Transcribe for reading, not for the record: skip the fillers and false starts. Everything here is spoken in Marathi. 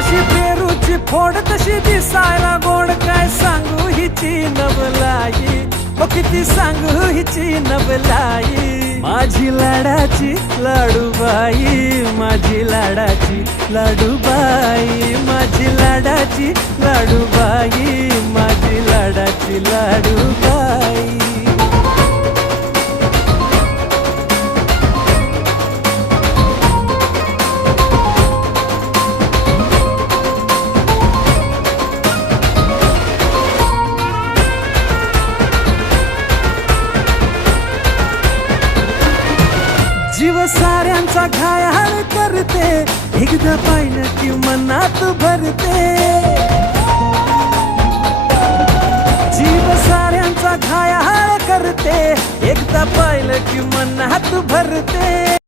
जशी पेरूची फोड तशी दिसायला गोड, काय सांगू हिची नवलाई, ओ किती सांगू हिची नवलाई. माझी लाडाची लाडूबाई, माझी लाडाची लाडूबाई, माझी लाडाची लाडूबाई, माझी लाडाची लाडूबाई. जीव साऱ्यांचा घायाळ करते, एकदा पाहिलं की मनात भरते. जीव साऱ्यांचा घायाळ करते, एकदा पाहिलं की मनात भरते.